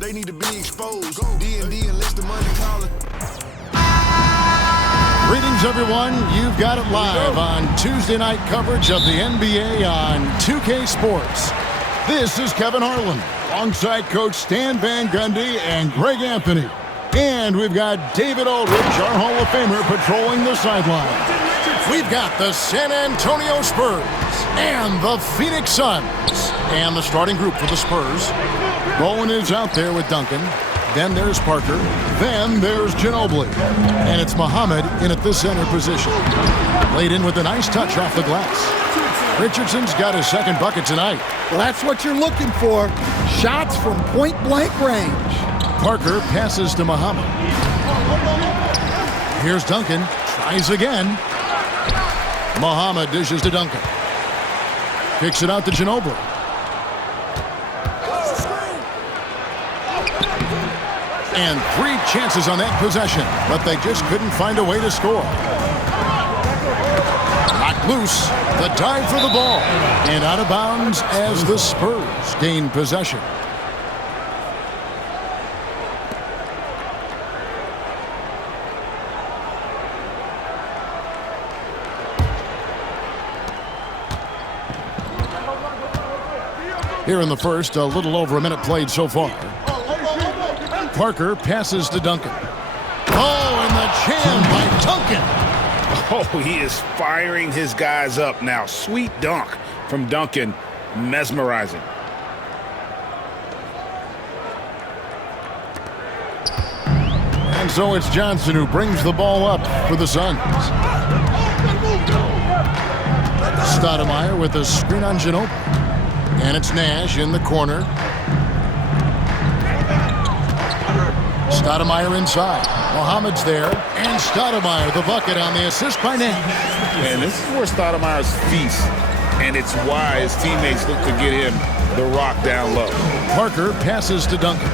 They need to be exposed. D&D enlisted money calling. Greetings, everyone. You've got it live on Tuesday night coverage of the NBA on 2K Sports. This is Kevin Harlan, alongside Coach Stan Van Gundy and Greg Anthony. And we've got David Aldridge, our Hall of Famer, patrolling the sideline. We've got the San Antonio Spurs and the Phoenix Suns. And the starting group for the Spurs. Bowen is out there with Duncan. Then there's Parker. Then there's Ginobili. And it's Muhammad in at the center position. Laid in with a nice touch off the glass. Richardson's got his second bucket tonight. Well, that's what you're looking for. Shots from point-blank range. Parker passes to Muhammad. Here's Duncan. Tries again. Muhammad dishes to Duncan. Kicks it out to Ginobili. And 3 chances on that possession, but they just couldn't find a way to score. Knocked loose. The dive for the ball. And out of bounds as the Spurs gain possession. Here in the first, a little over a minute played so far. Parker passes to Duncan. Oh, and the jam by Duncan. Oh, he is firing his guys up now. Sweet dunk from Duncan. Mesmerizing. And so it's Johnson who brings the ball up for the Suns. Stoudemire with a screen on Ginobili. And it's Nash in the corner. Stoudemire inside. Muhammad's there. And Stoudemire, the bucket on the assist by Nash. And this is where Stoudemire's feast. And it's why his teammates look to get him the rock down low. Parker passes to Duncan.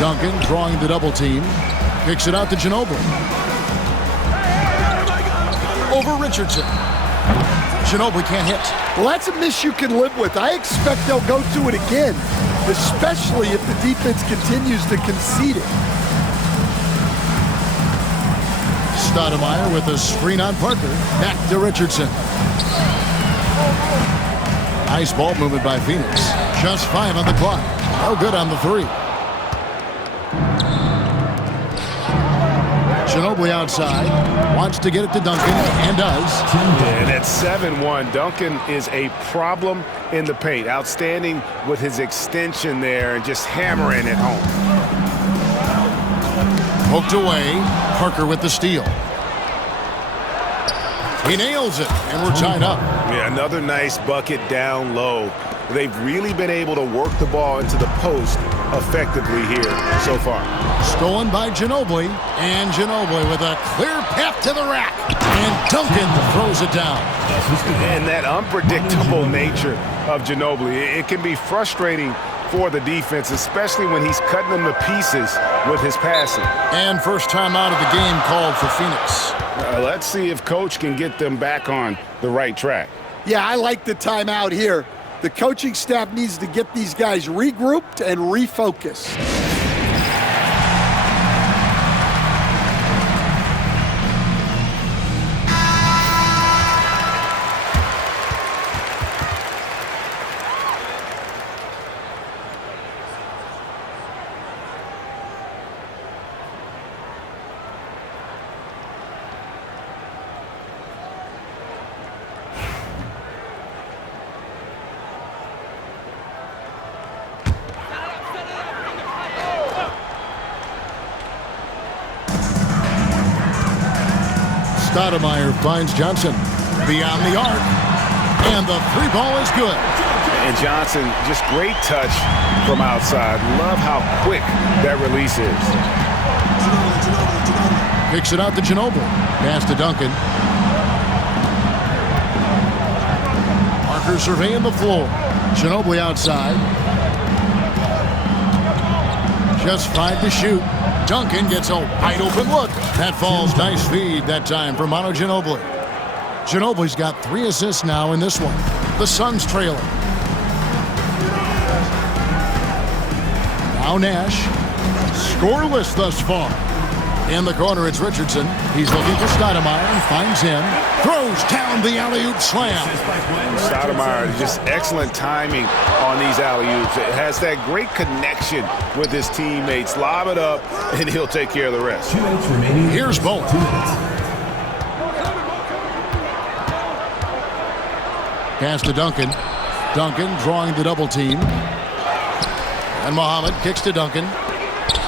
Duncan drawing the double team. Kicks it out to Ginobili. Over Richardson. Ginobili can't hit. Well, that's a miss you can live with. I expect they'll go to it again, especially if the defense continues to concede it. Stoudemire with a screen on Parker. Back to Richardson. Nice ball movement by Phoenix. Just 5 on the clock. No good on the 3. Ginobili outside, wants to get it to Duncan, and does. And at 7-1, Duncan is a problem in the paint. Outstanding with his extension there and just hammering it home. Poked away, Parker with the steal. He nails it, and we're tied up. Yeah, another nice bucket down low. They've really been able to work the ball into the post effectively here so far. Stolen by Ginobili, and Ginobili with a clear path to the rack. And Duncan throws it down. And that unpredictable nature of Ginobili, it can be frustrating for the defense, especially when he's cutting them to pieces with his passing. And first time out of the game called for Phoenix. Let's see if Coach can get them back on the right track. Yeah, I like the timeout here. The coaching staff needs to get these guys regrouped and refocused. Stoudemire finds Johnson beyond the arc, and the 3 ball is good. And Johnson, just great touch from outside. Love how quick that release is. Kicks it out to Ginobili. Pass to Duncan. Parker surveying the floor. Ginobili outside. Just 5 to shoot. Duncan gets a wide open look. That falls. Nice feed that time from Manu Ginobili. Ginobili's got 3 assists now in this one. The Suns trailing. Now Nash. Scoreless thus far. In the corner, it's Richardson. He's looking for Stoudemire. Finds him. Throws down the alley-oop slam. Stoudemire, just excellent timing on these alley-oops. It has that great connection with his teammates. Lob it up, and he'll take care of the rest. Here's Bolt. Pass to Duncan. Duncan drawing the double team. And Muhammad kicks to Duncan.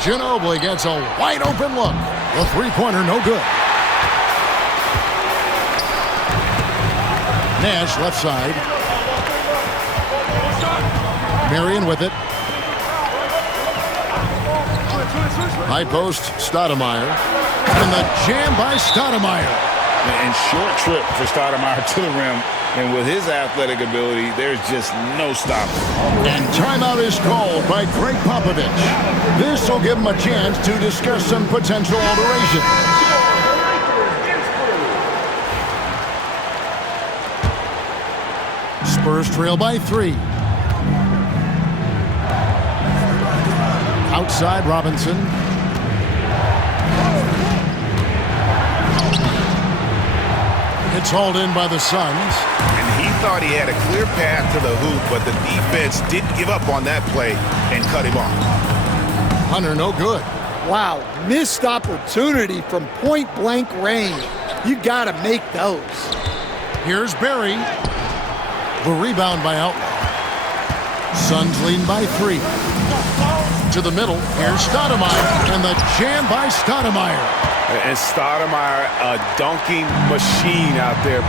Ginobili gets a wide open look. The three-pointer no good. Nash left side. Marion with it. High post, Stoudemire. And the jam by Stoudemire. And short trip for Stoudemire to the rim. And with his athletic ability, there's just no stopping. And timeout is called by Greg Popovich. This will give him a chance to discuss some potential alterations. Spurs trail by 3. Outside, Robinson. It's hauled in by the Suns. And he thought he had a clear path to the hoop, but the defense didn't give up on that play and cut him off. Hunter, no good. Wow, missed opportunity from point-blank range. You got to make those. Here's Barry. The rebound by Outlaw. Suns lead by 3. To the middle, here's Stoudemire. And the jam by Stoudemire. And Stoudemire, a dunking machine out there.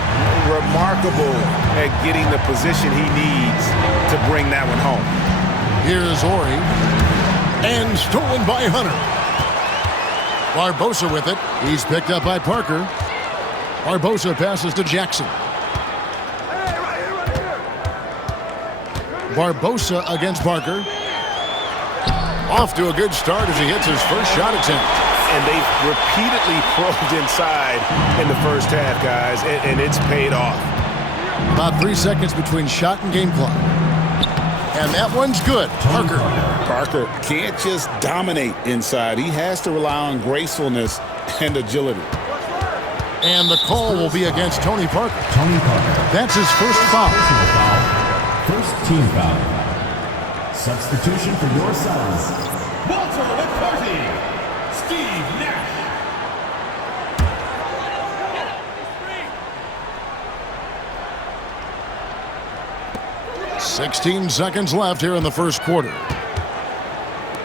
Remarkable at getting the position he needs to bring that one home. Here's Ori. And stolen by Hunter. Barbosa with it. He's picked up by Parker. Barbosa passes to Jackson. Barbosa against Parker. Off to a good start as he hits his first shot attempt. And they've repeatedly probed inside in the first half, guys, and it's paid off. About 3 seconds between shot and game clock. And that one's good. Parker can't just dominate inside. He has to rely on gracefulness and agility. And the call will be against Tony Parker. That's his first foul. First team foul. Substitution for your Suns. Walter McCarty. Steve Nash. 16 seconds left here in the first quarter.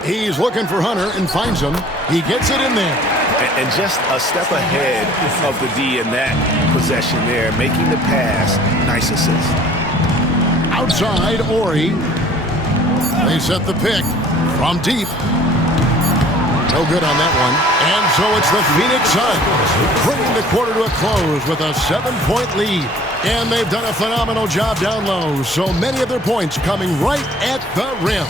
He's looking for Hunter and finds him. He gets it in there. And just a step ahead of the D in that possession there, making the pass. Nice assist. Outside, Ori. They set the pick from deep. No good on that one. And so it's the Phoenix Suns bringing the quarter to a close with a 7-point lead. And they've done a phenomenal job down low. So many of their points coming right at the rim.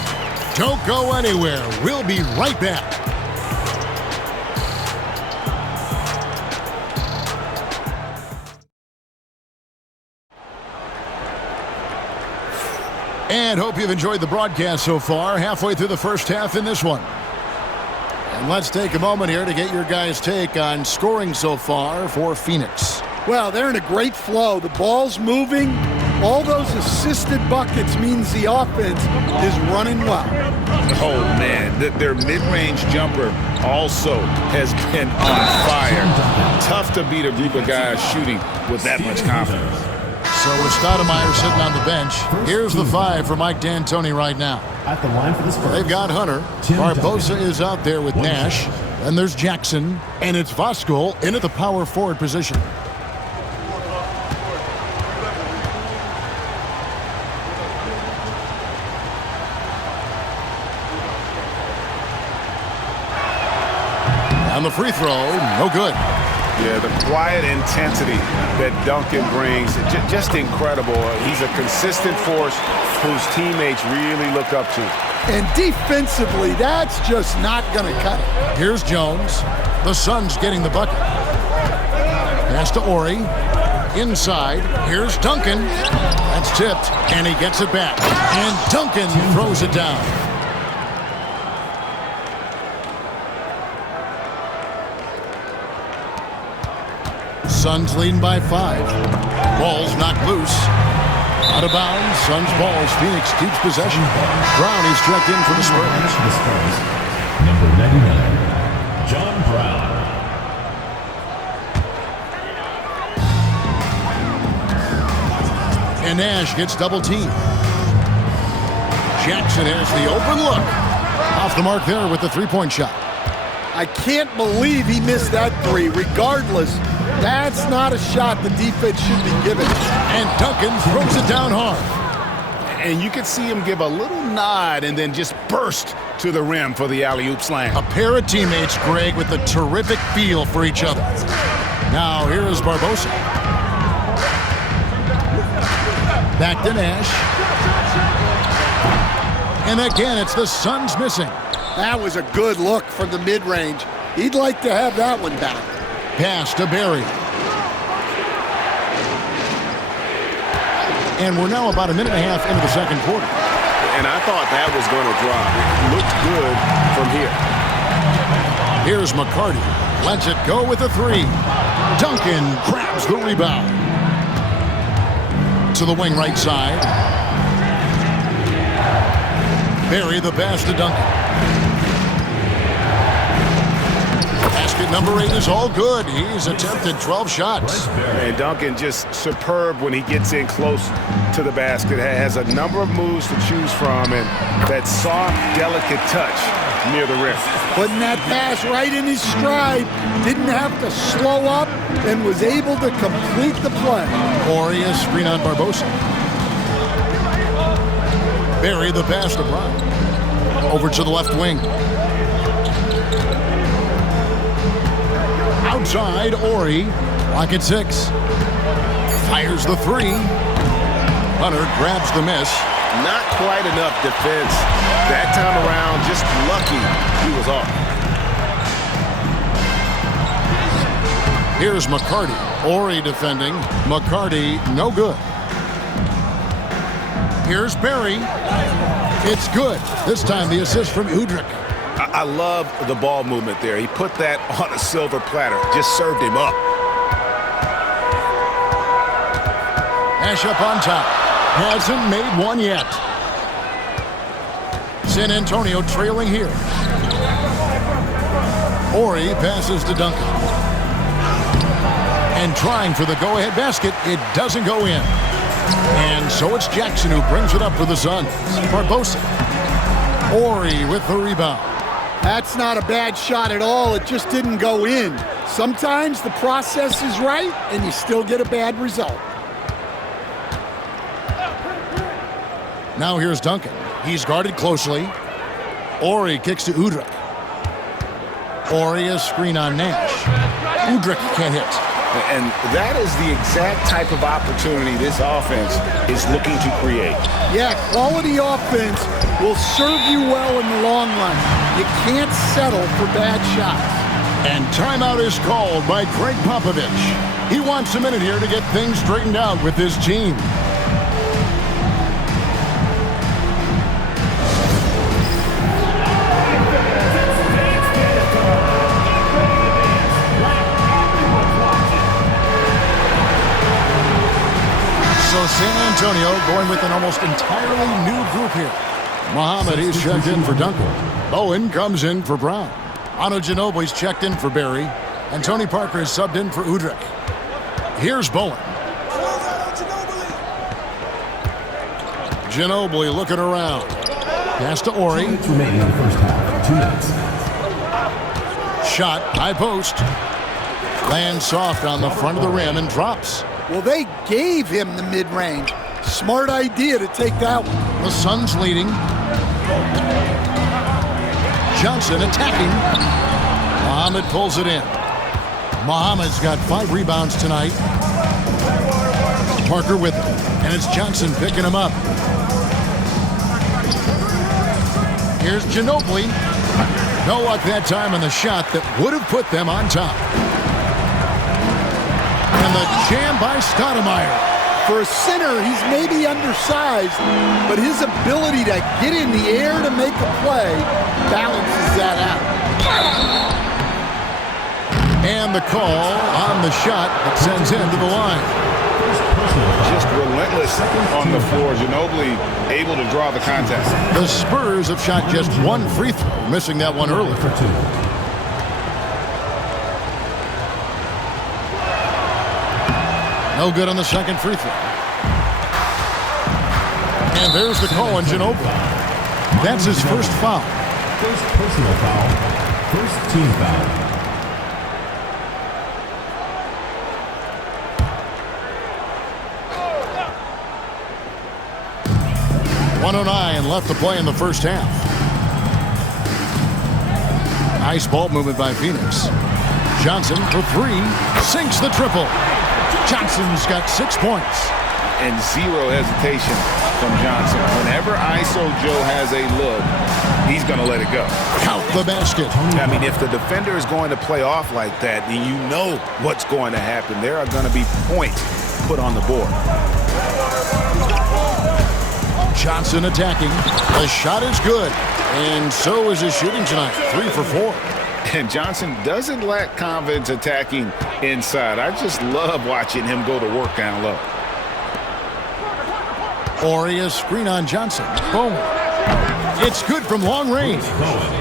Don't go anywhere. We'll be right back. And hope you've enjoyed the broadcast so far. Halfway through the first half in this one. And let's take a moment here to get your guys' take on scoring so far for Phoenix. Well, they're in a great flow. The ball's moving. All those assisted buckets means the offense is running well. Oh, man, their mid-range jumper also has been on fire. Tough to beat a group of guys shooting with that much confidence. So with Stoudemire sitting on the bench, here's the 5 for Mike D'Antoni right now. At the line for the Spurs. They've got Hunter. Barbosa is out there with Nash. And there's Jackson. And it's Voskuhl in at the power forward position. And the free throw, no good. Yeah, the quiet intensity that Duncan brings, just incredible. He's a consistent force whose teammates really look up to. And defensively, that's just not going to cut it. Here's Jones. The Suns getting the bucket. Pass to Ori. Inside. Here's Duncan. That's tipped, and he gets it back. And Duncan throws it down. Suns leading by 5. Ball's knocked loose. Out of bounds. Suns balls. Phoenix keeps possession. Brown is checked in for the Spurs. For the Spurs, number 99, John Brown. And Nash gets double teamed. Jackson has the open look. Off the mark there with the three-point shot. I can't believe he missed that three. Regardless, that's not a shot the defense should be giving. And Duncan throws it down hard. And you can see him give a little nod and then just burst to the rim for the alley-oop slam. A pair of teammates, Greg, with a terrific feel for each other. Now here is Barbosa. Back to Nash. And again, it's the Suns missing. That was a good look from the mid-range. He'd like to have that one back. Pass to Barry. And we're now about a minute and a half into the second quarter. And I thought that was going to drop. It looked good from here. Here's McCarty. Lets it go with a three. Duncan grabs the rebound. To the wing right side. Barry the pass to Duncan. Basket number 8 is all good. He's attempted 12 shots. And Duncan just superb when he gets in close to the basket. Has a number of moves to choose from and that soft, delicate touch near the rim. Putting that pass right in his stride. Didn't have to slow up and was able to complete the play. Orias screen on Barbosa. Barry the pass to Brown. Over to the left wing. Outside, Ori. Lock at 6. Fires the three. Hunter grabs the miss. Not quite enough defense that time around. Just lucky he was off. Here's McCarty. Ori defending. McCarty, no good. Here's Barry. It's good. This time the assist from Udrih. I love the ball movement there. He put that on a silver platter. Just served him up. Nash up on top. Hasn't made one yet. San Antonio trailing here. Ori passes to Duncan. And trying for the go-ahead basket. It doesn't go in. And so it's Jackson who brings it up for the Suns. Barbosa. Ori with the rebound. That's not a bad shot at all. It just didn't go in. Sometimes the process is right and you still get a bad result. Now here's Duncan. He's guarded closely. Ori kicks to Udrih. Ori a screen on Nash. Udrih can't hit. And that is the exact type of opportunity this offense is looking to create. Yeah, quality offense will serve you well in the long run. You can't settle for bad shots. And timeout is called by Greg Popovich. He wants a minute here to get things straightened out with his team. So San Antonio going with an almost entirely new group here. Muhammad is checked in for Duncan. Bowen comes in for Brown. Ano Ginobili's checked in for Barry. And Tony Parker is subbed in for Udrih. Here's Bowen. Ginobili looking around. Pass to Ori. 2 minutes remaining in the first half. 2 minutes. Shot, high post. Lands soft on the front of the rim and drops. Well, they gave him the mid-range. Smart idea to take that one. The Suns leading. Johnson attacking. Muhammad pulls it in. Muhammad's got 5 rebounds tonight. Parker with him. And it's Johnson picking him up. Here's Ginobili. No luck that time on the shot that would have put them on top. And the jam by Stoudemire. For a center, he's maybe undersized, but his ability to get in the air to make a play balances that out. And the call on the shot that sends him to the line. Just relentless on the floor. Ginobili able to draw the contact. The Spurs have shot just one free throw, missing that one early. No good on the second free throw. And there's the call on Ginobili. That's his first foul. First personal foul. First team foul. .109 left to play in the first half. Nice ball movement by Phoenix. Johnson for three. Sinks the triple. Johnson's got 6 points. And zero hesitation from Johnson. Whenever ISO Joe has a look, he's going to let it go. Count the basket. I mean, if the defender is going to play off like that, then you know what's going to happen. There are going to be points put on the board. Johnson attacking. The shot is good. And so is his shooting tonight. 3 for 4. And Johnson doesn't lack confidence attacking inside. I just love watching him go to work down low. Ori, screen on Johnson. Boom. It's good from long range.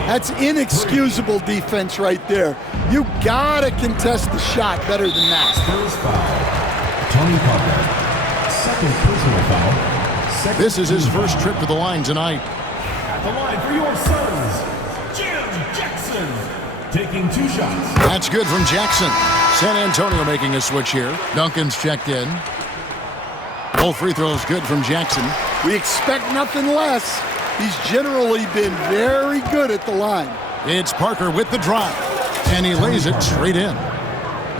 That's inexcusable defense right there. You gotta contest the shot better than that. First foul. Tony Parker. Second personal foul. This is his first trip to the line tonight. At the line for your Suns, Jim Jackson. Taking 2 shots. That's good from Jackson. San Antonio making a switch here. Duncan's checked in. Both free throws good from Jackson. We expect nothing less. He's generally been very good at the line. It's Parker with the drive. And he lays it straight in.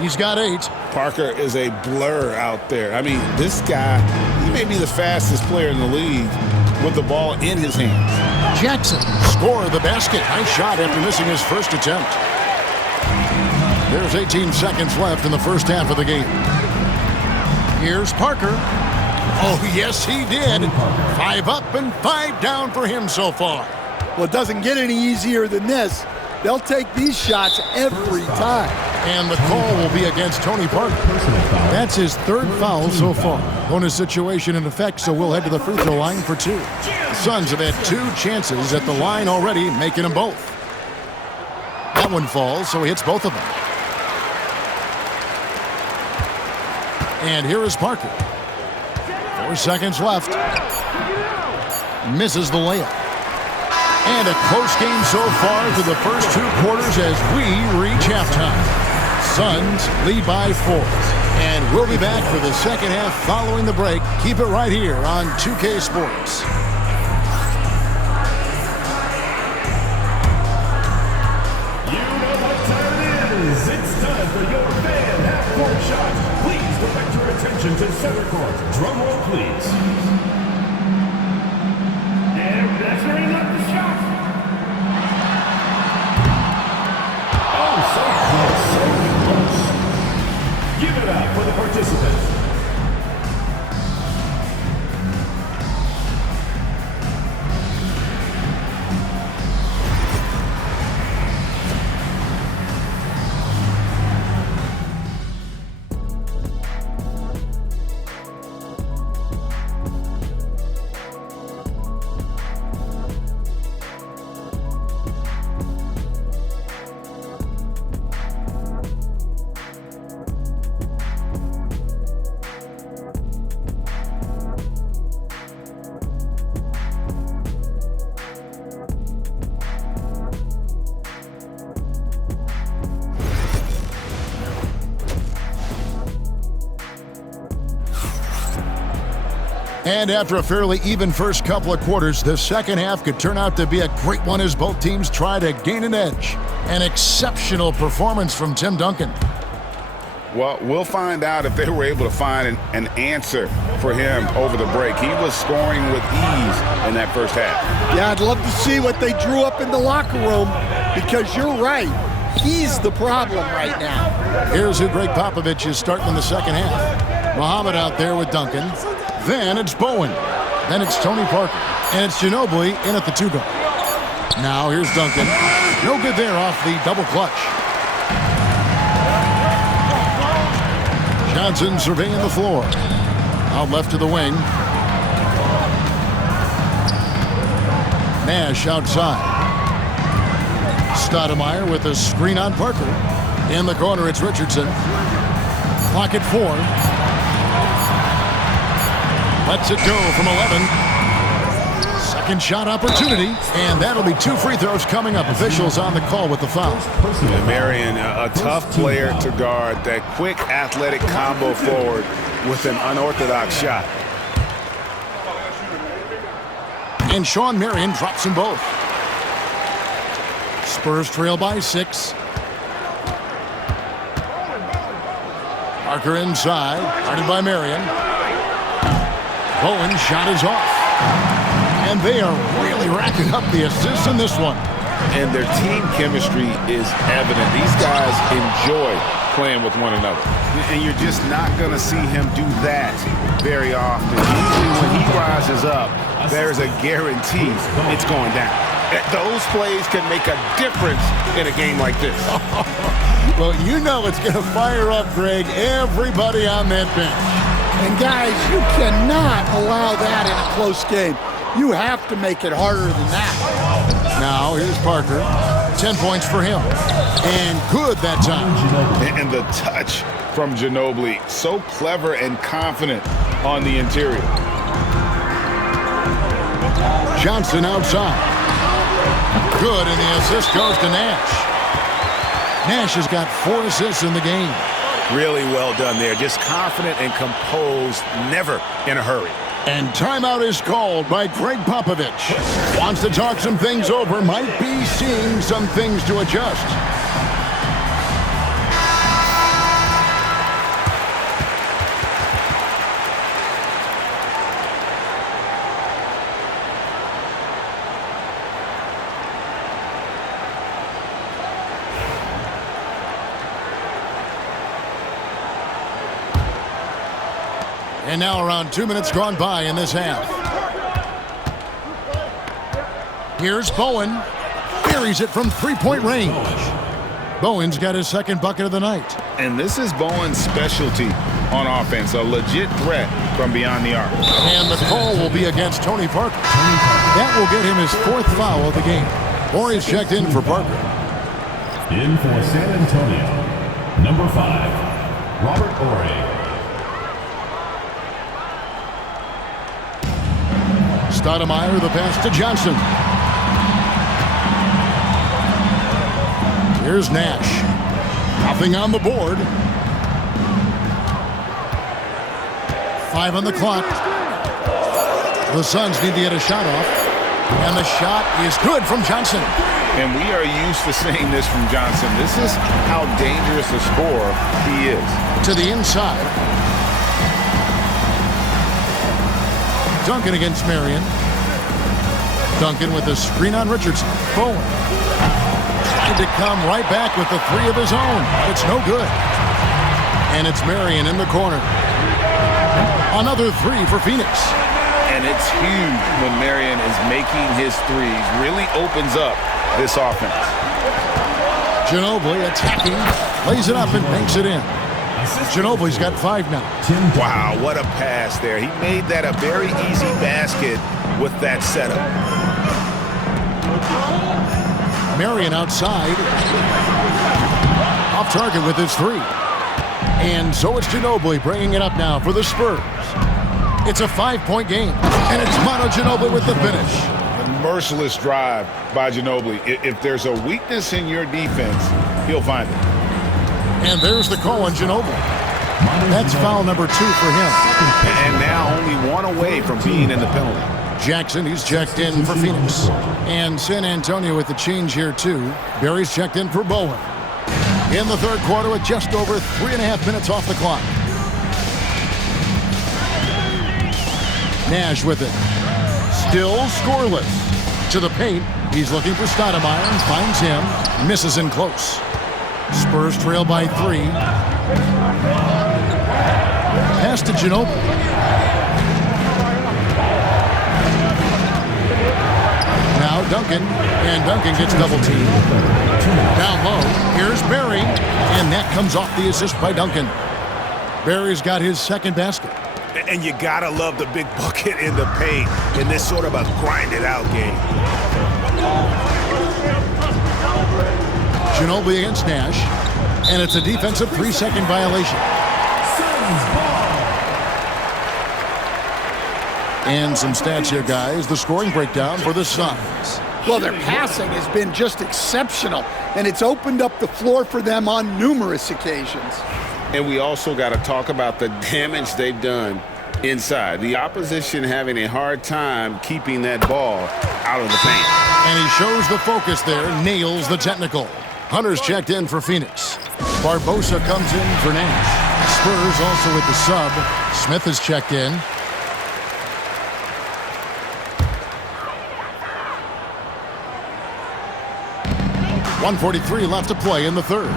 He's got 8. Parker is a blur out there. I mean, this guy, he may be the fastest player in the league with the ball in his hands. Jackson scored the basket. Nice shot after missing his first attempt. There's 18 seconds left in the first half of the game. Here's Parker. Oh, yes, he did. 5 up and 5 down for him so far. Well, it doesn't get any easier than this. They'll take these shots every time. And the call will be against Tony Parker. That's his 3rd foul so far. Bonus situation in effect, so we'll head to the free throw line for 2. The Suns have had 2 chances at the line already, making them both. That one falls, so he hits both of them. And here is Parker. 4 seconds left. Misses the layup. And a close game so far through the first 2 quarters as we reach halftime. Suns lead by 4. And we'll be back for the second half following the break. Keep it right here on 2K Sports. You know what time it is. It's time for your fan half-court shot. Please direct your attention to center court. Drum roll, please. And that's setting up the shot. Oh, so close, so close. Give it up for the participants. And after a fairly even first couple of quarters, the second half could turn out to be a great one as both teams try to gain an edge. An exceptional performance from Tim Duncan. Well, we'll find out if they were able to find an answer for him over the break. He was scoring with ease in that first half. Yeah, I'd love to see what they drew up in the locker room because you're right. He's the problem right now. Here's who Greg Popovich is starting in the second half. Muhammad out there with Duncan. Then it's Bowen. Then it's Tony Parker. And it's Ginobili in at the 2-guard. Now here's Duncan. No good there off the double clutch. Johnson surveying the floor. Out left to the wing. Nash outside. Stoudemire with a screen on Parker. In the corner, it's Richardson. Clock at 4. Lets it go from 11. Second shot opportunity, and that'll be 2 free throws coming up. Officials on the call with the foul. And Marion, a tough player to guard. That quick athletic combo forward with an unorthodox shot. And Sean Marion drops them both. Spurs trail by 6. Parker inside, guarded by Marion. Bowen's shot is off. And they are really racking up the assists in this one. And their team chemistry is evident. These guys enjoy playing with one another. And you're just not going to see him do that very often. Usually when he rises up, there's a guarantee it's going down. Those plays can make a difference in a game like this. Well, you know it's going to fire up, Greg, everybody on that bench. And guys, you cannot allow that in a close game. You have to make it harder than that. Now, here's Parker. 10 points for him. And good that time. And the touch from Ginobili. So clever and confident on the interior. Johnson outside. Good, and the assist goes to Nash. Nash has got 4 assists in the game. Really well done there. Just confident and composed, never in a hurry. And timeout is called by Greg Popovich. Wants to talk some things over, might be seeing some things to adjust. And now around 2 minutes gone by in this half. Here's Bowen. Buries it from 3-point range. Bowen's got his second bucket of the night. And this is Bowen's specialty on offense, a legit threat from beyond the arc. And the call will be against Tony Parker. That will get him his 4th foul of the game. Morey's checked in for Parker. In for San Antonio, number 5, Robert Horry. Stoudemire, the pass to Johnson. Here's Nash. Nothing on the board. 5 on the clock. The Suns need to get a shot off. And the shot is good from Johnson. And we are used to seeing this from Johnson. This is how dangerous a scorer he is. To the inside. Duncan against Marion. Duncan with a screen on Richardson. Bowen tried to come right back with the 3 of his own. It's no good. And it's Marion in the corner. Another 3 for Phoenix. And it's huge when Marion is making his threes. Really opens up this offense. Ginobili attacking. Lays it up and banks it in. Ginobili's got 5 now. Wow, what a pass there. He made that a very easy basket with that setup. Marion outside. Off target with his 3. And so it's Ginobili bringing it up now for the Spurs. It's a 5-point game. And it's Manu Ginobili with the finish. A merciless drive by Ginobili. If there's a weakness in your defense, he'll find it. And there's the call on Ginobili. That's foul number 2 for him. And now only 1 away from being in the penalty. Jackson, he's checked in for Phoenix. And San Antonio with the change here too. Barry's checked in for Bowen. In the 3rd quarter with just over 3.5 minutes off the clock. Nash with it. Still scoreless. To the paint. He's looking for Stoudemire and finds him. Misses in close. Spurs trail by 3. Pass to Ginobili. Now Duncan, and Duncan gets double-teamed. Down low, here's Barry, and that comes off the assist by Duncan. Barry's got his second basket. And you gotta love the big bucket in the paint in this sort of a grinded-out game. Ginobili against Nash, and it's a defensive 3-second violation. And some stats here, guys. The scoring breakdown for the Suns. Well, their passing has been just exceptional, and it's opened up the floor for them on numerous occasions. And we also got to talk about the damage they've done inside. The opposition having a hard time keeping that ball out of the paint. And he shows the focus there, nails the technical. Hunter's checked in for Phoenix. Barbosa comes in for Nash. Spurs also with the sub. Smith is checked in. .143 left to play in the third.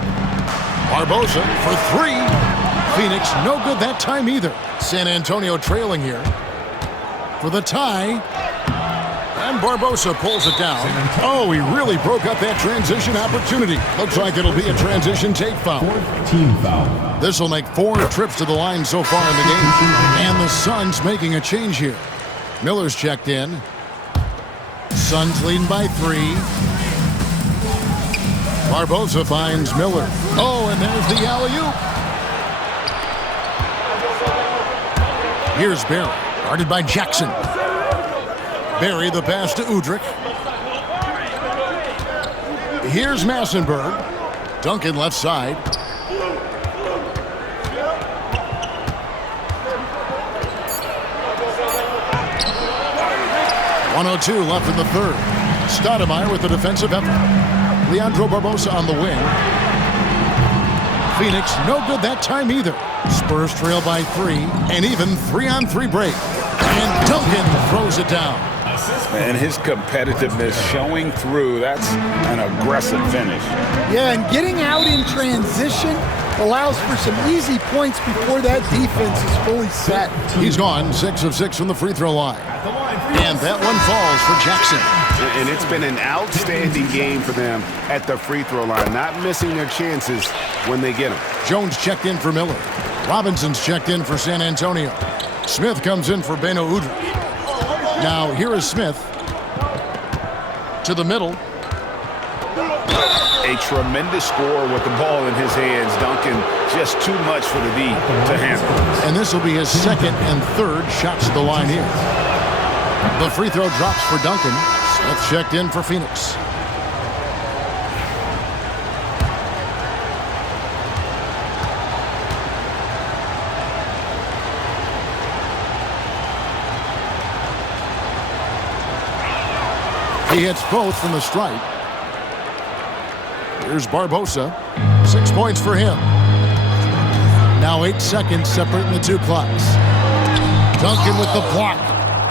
Barbosa for three. Phoenix no good that time either. San Antonio trailing here for the tie. And Barbosa pulls it down. Oh, he really broke up that transition opportunity. Looks like it'll be a transition take foul. Team foul. This will make 4 trips to the line so far in the game. And the Suns making a change here. Miller's checked in. Suns leading by 3. Barbosa finds Miller. Oh, and there's the alley-oop. Here's Barry, guarded by Jackson. Barry the pass to Udrich. Here's Massenberg. Duncan left side. .102 left in the third. Stoudemire with the defensive effort. Leandro Barbosa on the wing. Phoenix no good that time either. Spurs trail by 3, and even 3-on-3 break. And Duncan throws it down. And his competitiveness showing through. That's an aggressive finish. Yeah, and getting out in transition allows for some easy points before that defense is fully set. He's gone 6 of 6 from the free throw line. And that one falls for Jackson. And it's been an outstanding game for them at the free throw line, not missing their chances when they get them. Jones checked in for Miller. Robinson's checked in for San Antonio. Smith comes in for Beno Udrich. Now here is Smith to the middle. A tremendous score with the ball in his hands. Duncan just too much for the D to handle. And this will be his second and third shots to the line here. The free throw drops for Duncan. Smith checked in for Phoenix. He hits both from the stripe. Here's Barbosa. 6 points for him. Now 8 seconds separating the two clocks. Duncan with the block.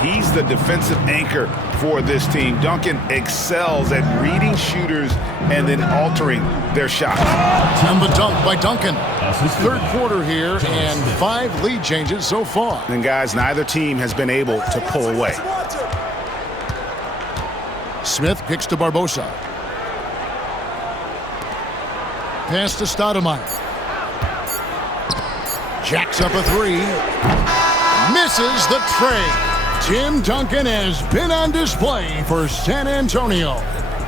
He's the defensive anchor for this team. Duncan excels at reading shooters and then altering their shot. And the dunk by Duncan. Third quarter here and 5 lead changes so far. And guys, neither team has been able to pull away. Smith kicks to Barbosa. Pass to Stoudemire. Jacks up a 3. Misses the tray. Tim Duncan has been on display for San Antonio.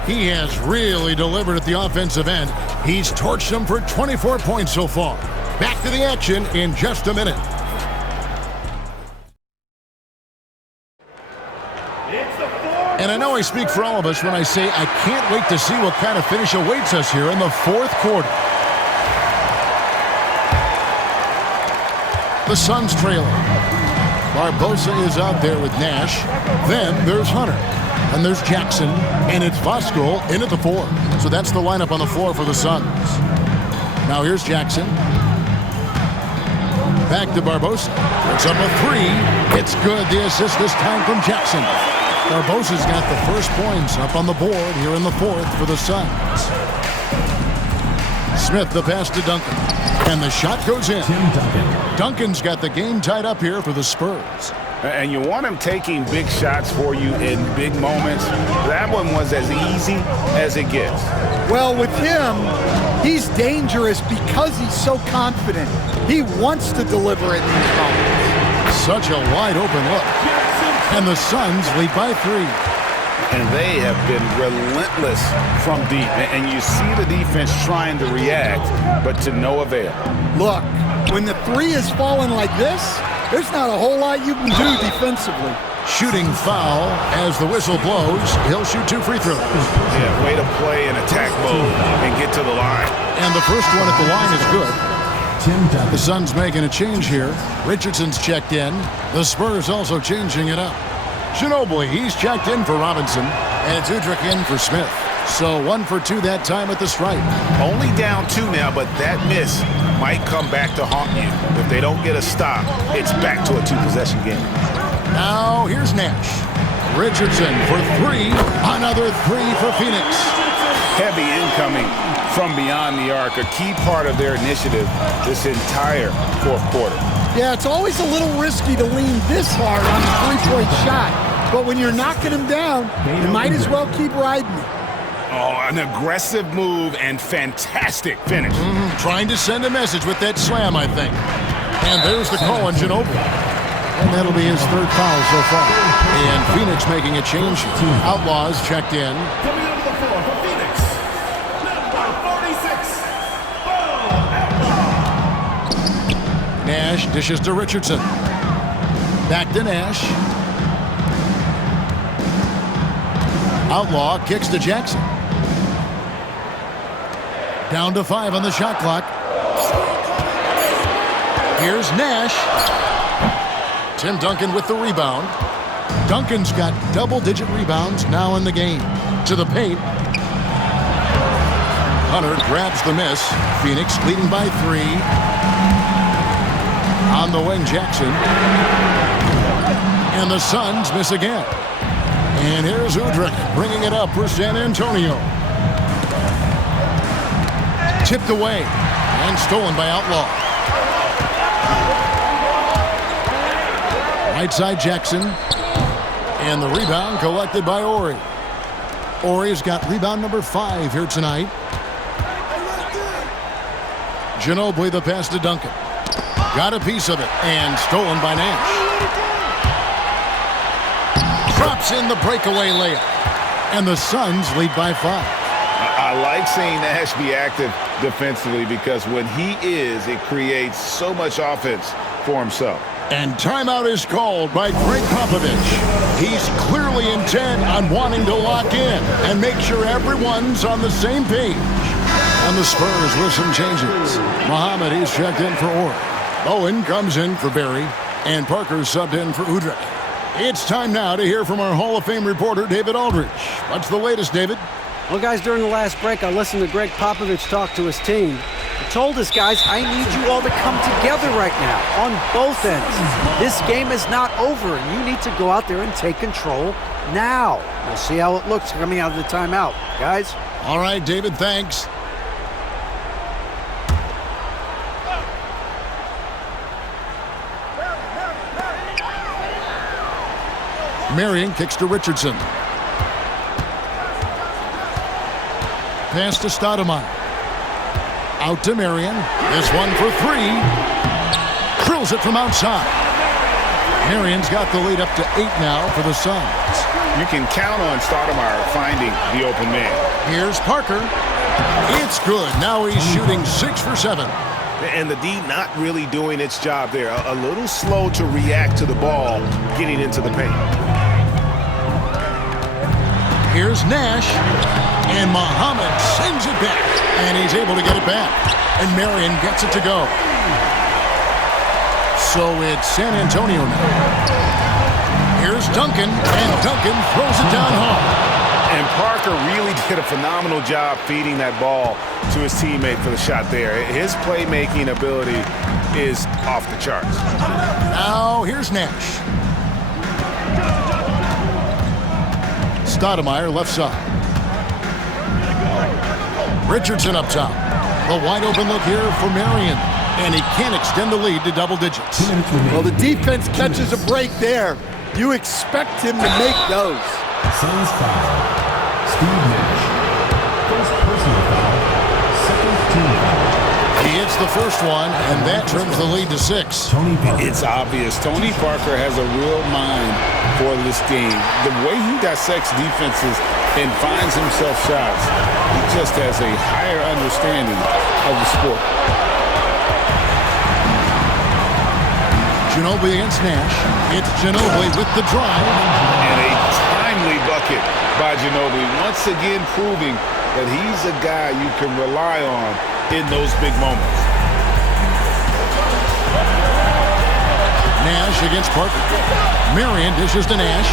He has really delivered at the offensive end. He's torched them for 24 points so far. Back to the action in just a minute. And I know I speak for all of us when I say I can't wait to see what kind of finish awaits us here in the fourth quarter. The Suns trailing. Barbosa is out there with Nash. Then there's Hunter. And there's Jackson. And it's Voskuhl in at the 4. So that's the lineup on the floor for the Suns. Now here's Jackson. Back to Barbosa. Puts up a 3. It's good. The assist this time from Jackson. Barbosa's got the first points up on the board here in the fourth for the Suns. Smith the pass to Duncan. And the shot goes in. Duncan's got the game tied up here for the Spurs. And you want him taking big shots for you in big moments. That one was as easy as it gets. Well, with him, he's dangerous because he's so confident. He wants to deliver in these moments. Such a wide open look. And the Suns lead by 3. And they have been relentless from deep. And you see the defense trying to react, but to no avail. Look, when the 3 is falling like this, there's not a whole lot you can do defensively. Shooting foul as the whistle blows. He'll shoot 2 free throws. Yeah, way to play in attack mode and get to the line. And the first one at the line is good. The Suns making a change here. Richardson's checked in. The Spurs also changing it up. Ginobili, he's checked in for Robinson. And it's Udrich in for Smith. So 1 for 2 that time at the stripe. Only down 2 now, but that miss might come back to haunt you. If they don't get a stop, it's back to a 2-possession game. Now here's Nash. Richardson for 3. Another 3 for Phoenix. Heavy incoming from beyond the arc, a key part of their initiative this entire fourth quarter. Yeah, it's always a little risky to lean this hard on a three-point shot. But when you're knocking him down, you might as well keep riding it. Oh, an aggressive move and fantastic finish. Trying to send a message with that slam, I think. And there's the call on Ginobili. And that'll be his 3rd foul so far. And Phoenix making a change. Outlaws checked in. Coming onto the floor for Phoenix, number 46, Nash dishes to Richardson. Back to Nash. Outlaw kicks to Jackson. Down to 5 on the shot clock. Here's Nash. Tim Duncan with the rebound. Duncan's got double-digit rebounds now in the game. To the paint. Hunter grabs the miss. Phoenix leading by 3. On the wing, Jackson. And the Suns miss again. And here's Udrich bringing it up for San Antonio. Tipped away and stolen by Outlaw. Right side Jackson. And the rebound collected by Ori. Ori's got rebound number 5 here tonight. Ginobili the pass to Duncan. Got a piece of it and stolen by Nash. Drops in the breakaway layup. And the Suns lead by 5. I like seeing Nash be active defensively because when he is, it creates so much offense for himself. And timeout is called by Greg Popovich. He's clearly intent on wanting to lock in and make sure everyone's on the same page. And the Spurs with some changes. Muhammad is checked in for Orr. Owen comes in for Barry. And Parker's subbed in for Udrich. It's time now to hear from our Hall of Fame reporter, David Aldridge. What's the latest, David? Well, guys, during the last break, I listened to Greg Popovich talk to his team. He told us, guys, I need you all to come together right now on both ends. This game is not over, and you need to go out there and take control now. We'll see how it looks coming out of the timeout. Guys? All right, David, thanks. Marion kicks to Richardson. Pass to Stoudemire. Out to Marion. This one for 3. Drills it from outside. Marion's got the lead up to 8 now for the Suns. You can count on Stoudemire finding the open man. Here's Parker. It's good. Now he's shooting 6 for 7. And the D not really doing its job there. A little slow to react to the ball getting into the paint. Here's Nash. And Muhammad sends it back. And he's able to get it back. And Marion gets it to go. So it's San Antonio now. Here's Duncan. And Duncan throws it down hard. And Parker really did a phenomenal job feeding that ball to his teammate for the shot there. His playmaking ability is off the charts. Now here's Nash. Stoudemire left side. Richardson up top. The wide open look here for Marion. And he can't extend the lead to double digits. 2 minutes remaining. Well, the defense catches a break there. You expect him to make those. Suns foul. Steve Nash. First personal foul. Second team foul. He hits the first one, and that trims the lead to 6. Tony Parker. It's obvious. Tony Parker has a real mind for this game. The way he dissects defenses and finds himself shots, he just has a higher understanding of the sport. Ginobili against Nash. It's Ginobili with the drive. And a timely bucket by Ginobili, once again proving that he's a guy you can rely on in those big moments. Nash against Parker. Marion dishes to Nash.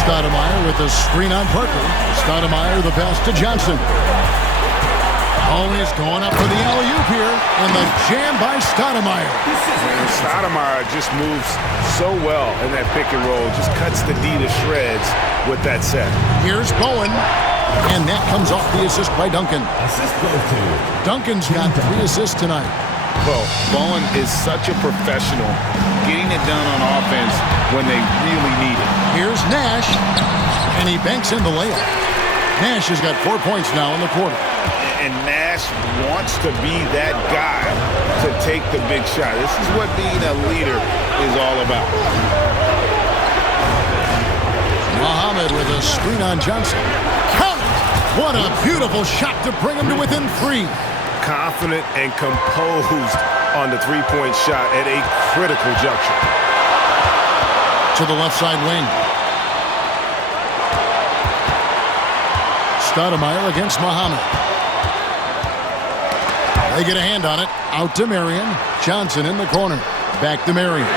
Stoudemire with the screen on Parker. Stoudemire the pass to Johnson. Always going up for the alley-oop here, and the jam by Stoudemire. And Stoudemire just moves so well in that pick and roll, just cuts the D to shreds with that set. Here's Bowen, and that comes off the assist by Duncan. Assist goes to Duncan's got 3 assists tonight. Well, Bowen is such a professional, getting it done on offense when they really need it. Here's Nash, and he banks in the layup. Nash has got 4 points now in the quarter. And Nash wants to be that guy to take the big shot. This is what being a leader is all about. Muhammad with a screen on Johnson. Count it! What a beautiful shot to bring him to within 3. Confident and composed on the three-point shot at a critical juncture. To the left side wing. Stoudemire against Muhammad. They get a hand on it. Out to Marion. Johnson in the corner. Back to Marion.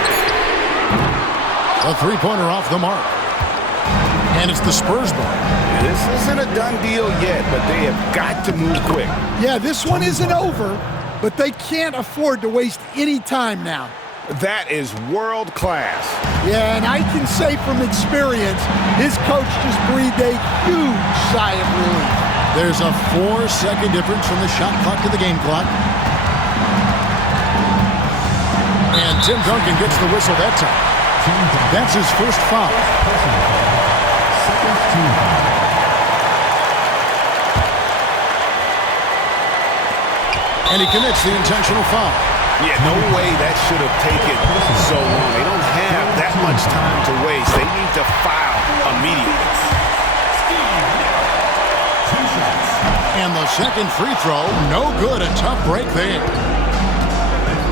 A three-pointer off the mark. And it's the Spurs ball. This isn't a done deal yet, but they have got to move quick. Yeah, this one isn't over, but they can't afford to waste any time now. That is world class. Yeah, and I can say from experience, his coach just breathed a huge sigh of relief. There's a 4-second difference from the shot clock to the game clock. And Tim Duncan gets the whistle that time. That's his first foul. second team foul. And he commits the intentional foul. Yeah, no way that should have taken so long. They don't have that much time to waste. They need to foul immediately. And the second free throw, no good. A tough break there.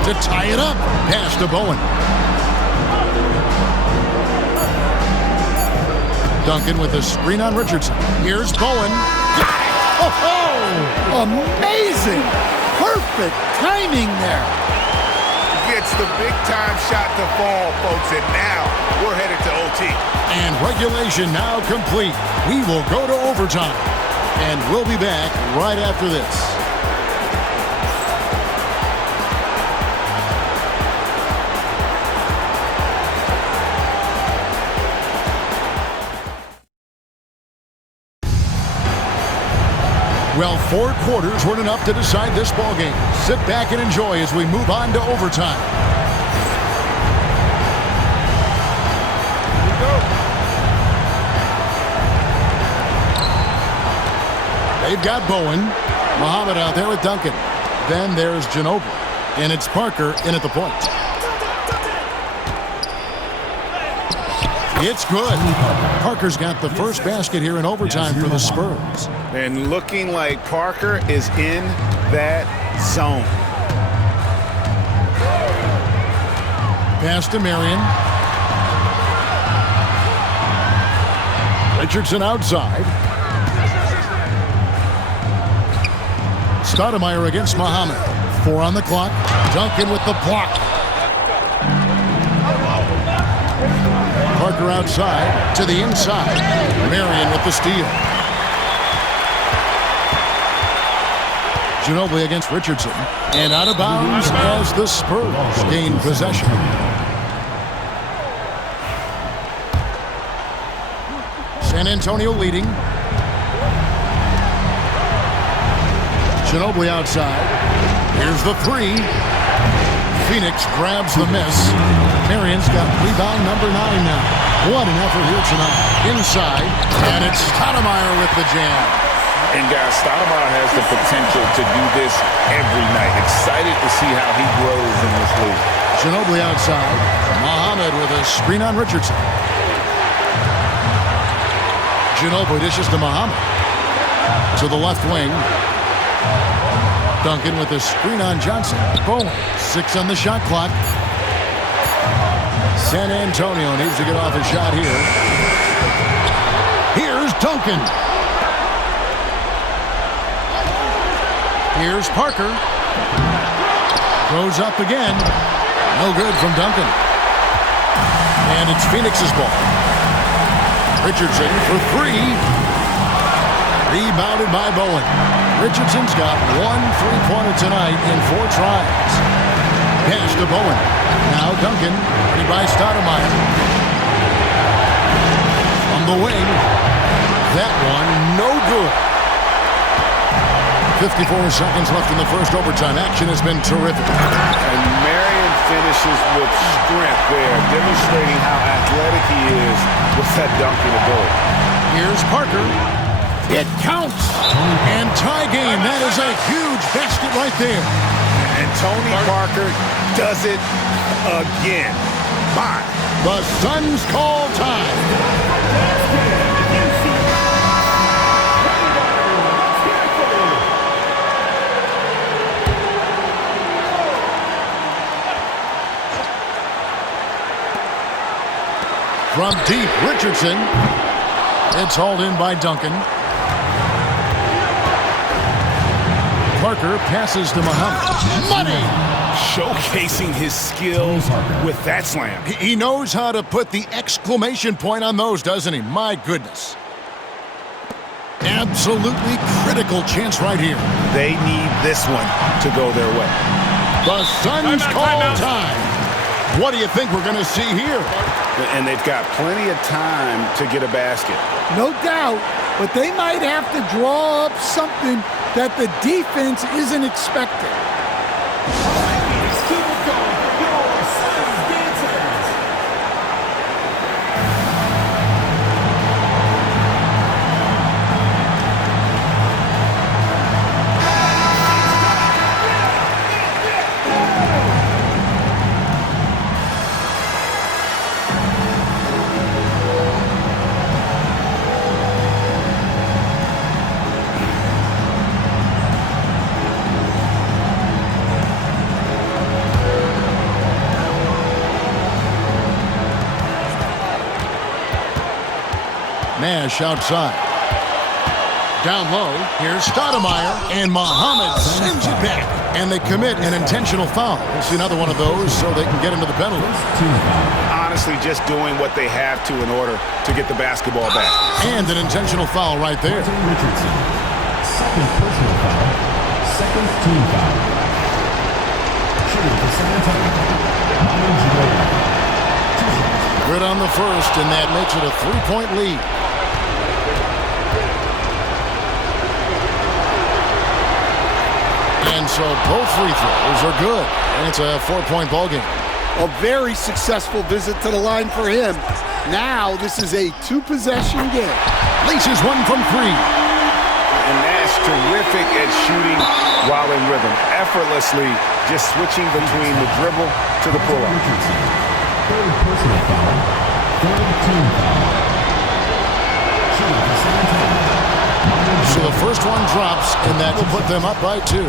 To tie it up, pass to Bowen. Duncan with a screen on Richardson. Here's Bowen. Got it! Oh! Amazing! Perfect timing there. Gets the big-time shot to fall, folks, and now we're headed to OT. And regulation now complete. We will go to overtime. And we'll be back right after this. Well, 4 quarters weren't enough to decide this ballgame. Sit back and enjoy as we move on to overtime. Here we go. They've got Bowen. Muhammad out there with Duncan. Then there's Ginobili. And it's Parker in at the point. It's good. Parker's got the first basket here in overtime for the Spurs. And looking like Parker is in that zone. Pass to Marion. Richardson outside. Stoudemire against Muhammad. 4 on the clock. Duncan with the block. Parker outside to the inside. Marion with the steal. Ginobili against Richardson. And out of bounds as the Spurs gain possession. San Antonio leading. Ginobili outside. Here's the three. Phoenix grabs the miss. Marion's got rebound number 9 now. What an effort here tonight. Inside, and it's Stoudemire with the jam. And guys, Stoudemire has the potential to do this every night. Excited to see how he grows in this league. Ginobili outside. Muhammad with a screen on Richardson. Ginobili dishes to Muhammad. To the left wing. Duncan with a screen on Johnson. Boom. 6 on the shot clock. San Antonio needs to get off a shot here. Here's Duncan. Here's Parker. Goes up again. No good from Duncan. And it's Phoenix's ball. Richardson for 3. Rebounded by Bowen. Richardson's got 1 3-pointer tonight in 4 tries. Pass to Bowen. Now Duncan, ready by Stoudemire. From the wing. That one, no good. 54 seconds left in the first overtime. Action has been terrific. And Marion finishes with strength there, demonstrating how athletic he is with that dunking ability. Here's Parker. It counts. And tie game. That is a huge basket right there. And Tony Parker does it again. My. The Suns call time. From deep, Richardson. It's hauled in by Duncan. Parker passes to Muhammad. Money! Showcasing his skills with that slam. He knows how to put the exclamation point on those, doesn't he? My goodness. Absolutely critical chance right here. They need this one to go their way. The Suns call time. What do you think we're going to see here? And they've got plenty of time to get a basket. No doubt, but they might have to draw up something that the defense isn't expecting. Nash outside. Down low, here's Stoudemire, and Muhammad sends it back. And they commit an intentional foul. We'll see another one of those so they can get into the penalty. Honestly, just doing what they have to in order to get the basketball back. And an intentional foul right there. Richardson. Second personal foul. Second team foul. Shooting for San Antonio. Good on the first, and that makes it a 3-point lead. And so both free throws are good. And it's a 4-point ball game. A very successful visit to the line for him. Now this is a 2-possession game. Laces one from 3. And Nash terrific at shooting while in rhythm. Effortlessly just switching between the dribble to the pull-up. Third personal foul. Third team foul. Shooting for San Antonio. So the first one drops, and that will put them up by 2.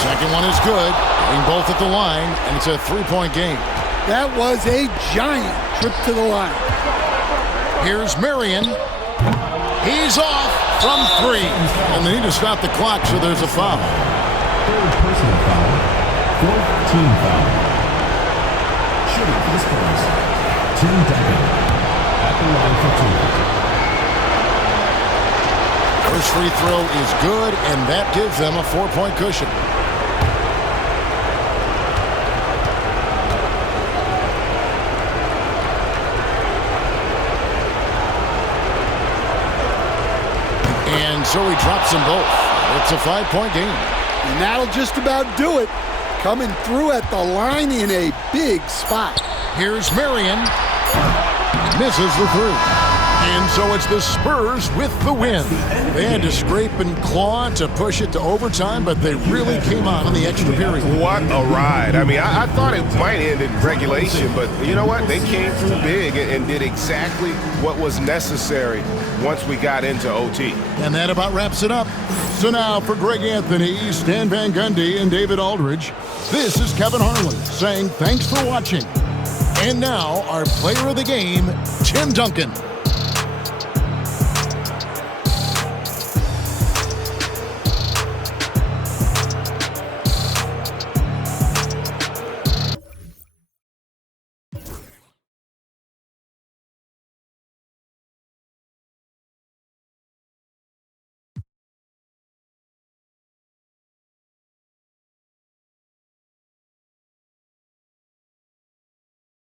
Second one is good. Getting both at the line, and it's a 3-point game. That was a giant trip to the line. Here's Marion. He's off from 3. And they need to stop the clock, so there's a foul. Third personal foul. Fourth team foul. Shooting for the Spurs. Tim Duncan at the line for 2. First free throw is good, and that gives them a 4-point cushion. and so he drops them both. It's a 5-point game. And that'll just about do it. Coming through at the line in a big spot. Here's Marion. Misses the three. And so it's the Spurs with the win. They had to scrape and claw to push it to overtime, but they really came on in the extra period. What a ride. I mean, I thought it might end in regulation, but you know what? They came through big and did exactly what was necessary once we got into OT. And that about wraps it up. So now for Greg Anthony, Stan Van Gundy, and David Aldridge, this is Kevin Harlan saying thanks for watching. And now our player of the game, Tim Duncan.